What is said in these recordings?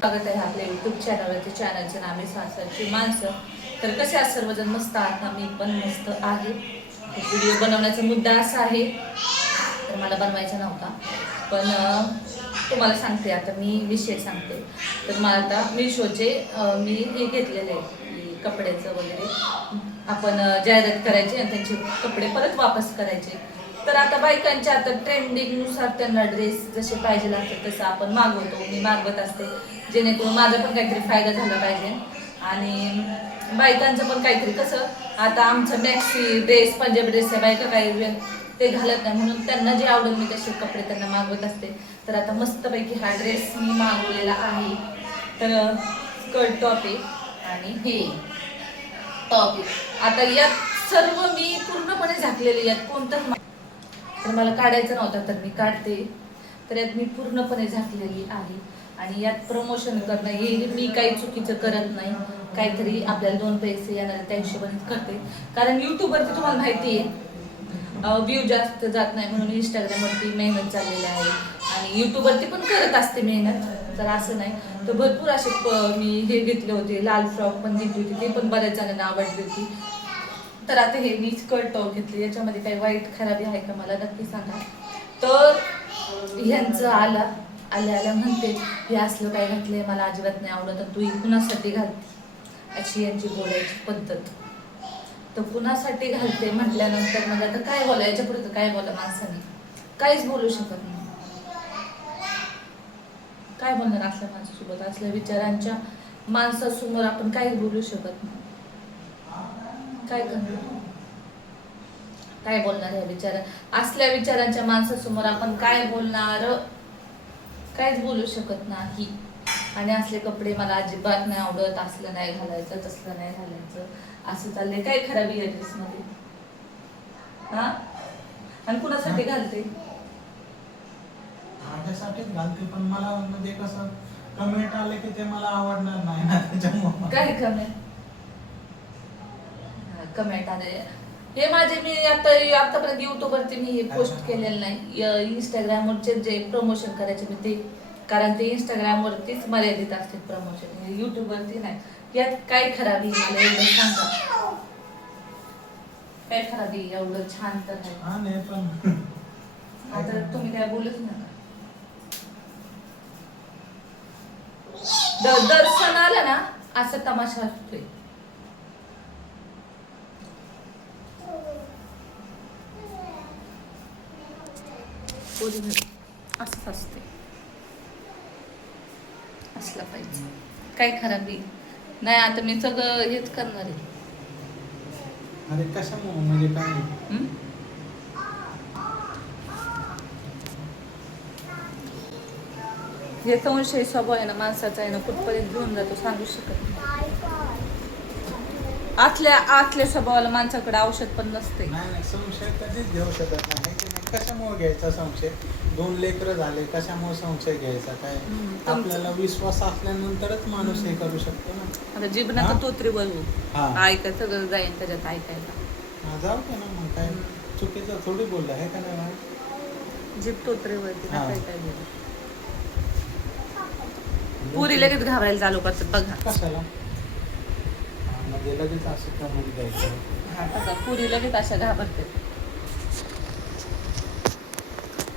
स्वागत आहे आपल्या युट्यूब चॅनलवरती चॅनलचं नाव आहे सासरची माणसं. तर कसे आज सर्वजण मस्त आहात? ना मी पण मस्त आहे. व्हिडिओ बनवण्याचा मुद्दा असा आहे. तर मला बनवायचा नव्हता. पण तुम्हाला सांगते आता मी विषय सांगते. तर मला आता मिशोचे मी हे घेतलेले आहे कपड्याचं वगैरे. आपण जाहिरात करायची आणि त्यांचे कपडे परत वापस करायचे. तर आता बायकांच्या आता ट्रेंडिंगनुसार त्यांना ड्रेस जसे पाहिजे लागतात तसं आपण मागवतो. मी मागवत असते. जेणेकरून माझा पण काहीतरी फायदा झाला पाहिजे. आणि बायकांचं पण काहीतरी कसं आता आमचं मॅक्सी ड्रेस पंजाबी ड्रेस आहे बायका काही ते घालत नाही. म्हणून त्यांना जे आवडेल मी तसे कपडे त्यांना मागवत असते. तर आता मस्तपैकी हा ड्रेस मी मागवलेला आहे. तर स्कर्ट टॉप आहे आणि हे टॉप आहे. आता यात सर्व मी पूर्णपणे झाकलेले यात कोणतं तर मला काढायचं नव्हतं तर मी काढते. तर यात मी पूर्णपणे झाकलेली आहे. आणि यात प्रमोशन करणं हे मी काही चुकीचं करत नाही. काहीतरी आपल्याला दोन पैसे येणार त्या हिशोबाने करते. कारण युट्यूबवरती तुम्हाला माहिती आहे व्ह्यू जास्त जात नाही म्हणून इंस्टाग्रामवरती मेहनत चाललेली आहे. आणि युट्यूबवरती पण करत असते मेहनत तर असं नाही. तर भरपूर असे मी हे घेतले होते लाल फ्रॉक पण घेतली होती ते पण बऱ्याच जणांना आवडली होती. तर आता हे मी स्कर्ट टॉप घेतली. याच्यामध्ये काही वाईट खराबी आहे का मला नक्की सांगा. तर ह्यांचं आला. आल्या आल्या म्हणते हे असलं काय घातलंय? मला अजिबात नाही आवडत. तू ही कुणासाठी घालते? अशी यांची बोलायची पद्धत. तर कुणासाठी घालते म्हटल्यानंतर मग आता काय बोला याच्यापुढे काय बोला माणसाने? काहीच बोलू शकत नाही. काय बोलणार असल्या माणसासोबत? असल्या विचारांच्या माणसासमोर आपण काहीच बोलू शकत नाही. काय करणार? काय बोलणार या विचारा? असल्या विचारांच्या माणसासमोर आपण काय बोलणार? काहीच बोलू शकत नाही. आणि असले कपडे मला अजिबात नाही आवडत. असलं नाही घालायचं तसलं नाही घालायचं. असं चाललंय. काय खराबी ड्रेस मध्ये? हा? आणि कुणासाठी घालते? माझ्यासाठीच घालते पण मला म्हणजे कसं? कमेंट आले की ते मला आवडणार नाही ना त्याच्यामुळे. काय कमेंट कमेंट आले हे माझे मी आता आतापर्यंत युट्यूब वरती मी हे पोस्ट केलेलं नाही. इंस्टाग्राम वरचे जे प्रमोशन करायचे मी ते कारण ते इंस्टाग्राम वरतीच मर्यादित असते प्रमोशन युट्यूब वरती नाही. यात काय खराबी मला एवढं सांगा. काय खराबी? एवढं छान तर नाही आता तुम्ही काय बोलूच नका दर्शन आलं ना असं तमाशा असतोय. पोरी घरी असंच असते असलं पाहिजे. काय खराबी. नाही आता मी सगळं हेच करणार आहे. अरे कशामुळे? म्हणजे काय? हं? हे संशय स्वभाव आहे ना माणसाचा आहे ना कुठपर्यंत घेऊन जातो सांगू शकत नाही. आतल्या आतल्या स्वभावाला माणसाकडे औषध पण नसते. नाही नाही संशय कधीच घेऊ शकत नाही. की नाही कशामुळे घ्यायचा संशय? दोन लेकरं झाले कशामुळे संशय घ्यायचा? काय? हम्म, तुमचं- आपल्याला विश्वास असल्यानंतरच माणूस हे करू शकतो ना. आता जीवनाचं हा? तोत्री बनवू. हा. ऐकायचं सगळं जाईन त्याच्यात ऐकायला हा, जाऊ दे ना मग काय. चुकीचं थोडी बोललं आहे का नाही जीभ तोत्रेवरती हा. काय काय पुरी लगेच घाबरायला चालू करतात बघा. कशाला? म्हणजे लगेच असं कमेंट द्यायचं हा, पुरी लगेच अशा घाबरते.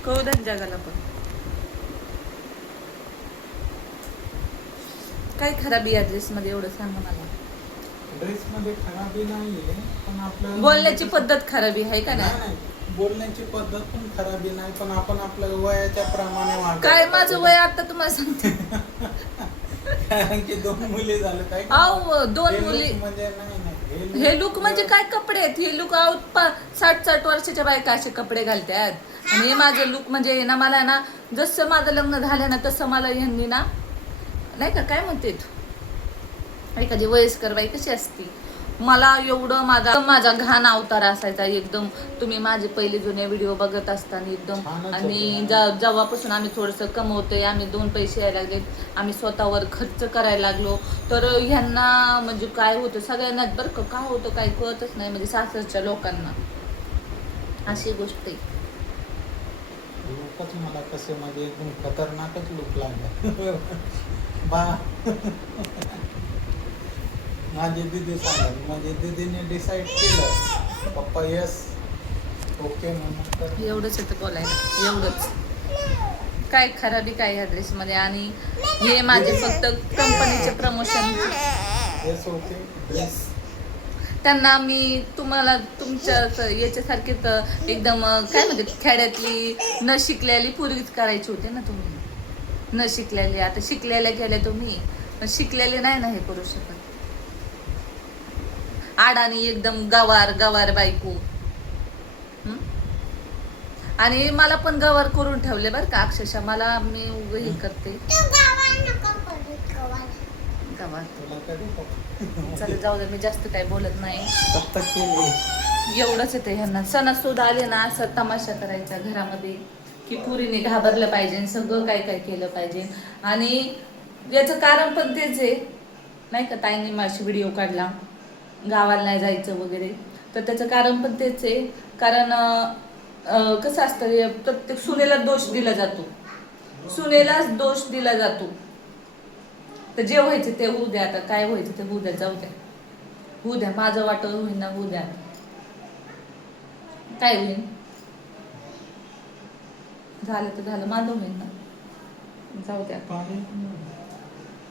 कळू जगाला पण. काय खराबी या ड्रेस मध्ये एवढं सांगा मला. ड्रेस मध्ये खराबी नाहीये पण आपलं बोलण्याची पद्धत खराबी आहे का नाही? नाही नाही. बोलण्याची पद्धत पण खराबी नाही पण आपण आपल्या वयाच्या प्रमाणे वागतो. काय माझं वय आता तुम्हाला सांगते? कारण की दोन मुली झाले काय अहो दोन हे मुली. म्हणजे नाही नाही. हे लुक म्हणजे काय कपडे आहेत? हे लुक साठ साठ वर्षाच्या बायका असे कपडे घालतात. आणि हे माझं लुक म्हणजे ना मला ना जसं माझं लग्न झालं ना तसं मला ह्यांनी ना नाही का काय म्हणते एखादी वयस्कर बाई कशी असती? मला एवढं माझा माझा घाण अवतार असायचा. एकदम तुम्ही माझे पहिले जुने व्हिडिओ बघत असताना एकदम आणि जेव्हापासून आम्ही थोडंसं कमवतोय आम्ही दोन पैसे यायला लागले आम्ही स्वतःवर खर्च करायला लागलो. तर ह्यांना म्हणजे काय होतं सगळ्यांनाच बरं का काय होतं काय कळतच नाही. म्हणजे सासरच्या लोकांना. अशी गोष्ट आहे. लोकच मला कसे म्हणजे एकदम खतरनाकच लुक लागला. बा. माझी दिदी सांगेल माझी दिदीने डिसाईड केलं. पप्पा यस ओके म्हणून एवढंच येतं बोलायला. एवढंच. काय खराबी काय ह्या ड्रेसमध्ये आणि हे माझे फक्त कंपनीचे प्रमोशन येस ओके ड्रेस त्यांना मी तुम्हाला तुमच्या याच्यासारखे तर एकदम काय म्हणते खेड्यातली न शिकलेली पूर्वीच करायची होती ना तुम्ही. न शिकलेली. आता शिकलेल्या केल्या तुम्ही. पण शिकलेले नाही ना हे करू शकत. आडानी एकदम गवार गवार बायको. आणि मला पण गवार करून ठेवले बरं का अक्षरशः मला मी हे करते. गवार. चला जाऊ दे मी जास्त काही बोलत नाही. एवढंच येतं ह्यांना. सणासुद आले ना असं तमाशा करायचा घरामध्ये की पुरीने घाबरलं पाहिजे सगळं काय काय केलं पाहिजे. आणि याचं कारण पण तेच आहे. नाही का ताईने माझी व्हिडिओ काढला. गावाला नाही जायचं वगैरे. तर त्याचं कारण पण तेच आहे. कारण कसं असतं प्रत्येक सुनेला दोष दिला जातो. सुनेलाच दोष दिला जातो. तर जे व्हायचे ते होऊ द्या आता. काय व्हायचं ते होऊ द्या जाऊ द्या. होऊ द्या. माझं वाटत होईन ना होऊ द्या. काय होईल झालं तर झालं. माझं होईल ना. जाऊ द्या.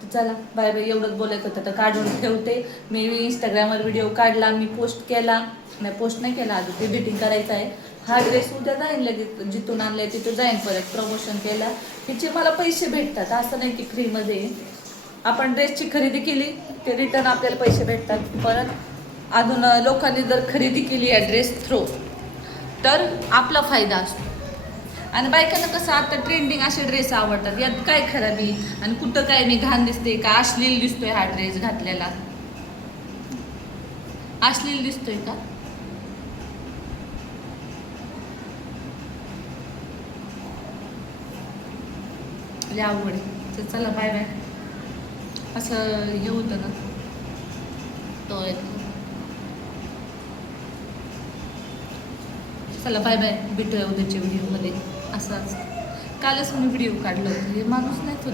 तर चला बाय बाय एवढंच बोलायचं होतं. तर काढून ठेवते. मी इंस्टाग्रामवर व्हिडिओ काढला मी पोस्ट केला. नाही पोस्ट नाही केला अजून एडिटिंग करायचं आहे. हा ड्रेस उद्या जाईन लगेच जिथून आणलाय तिथून जाईन परत. प्रमोशन केला. तिचे मला पैसे भेटतात. असं नाही की फ्रीमध्ये आपण ड्रेसची खरेदी केली ते रिटर्न आपल्याला पैसे भेटतात. परत अजून लोकांनी जर खरेदी केली आहे ड्रेस थ्रू तर आपला फायदा असतो. आणि बायकांना कसं आता ट्रेंडिंग असे ड्रेस आवडतात. यात काय खराबी आणि कुठं काय मी घाण दिसते का? अश्लील दिसतोय हा ड्रेस घातलेला. अश्लील दिसतोय का? आवड आहे. तर चला बाय बाय असं हे होतं ना. तो चला बाय बाय भेटूया उद्याच्या व्हिडिओमध्ये असं असतं कालच मी व्हिडिओ काढलं होता. हे माणूस नाही तो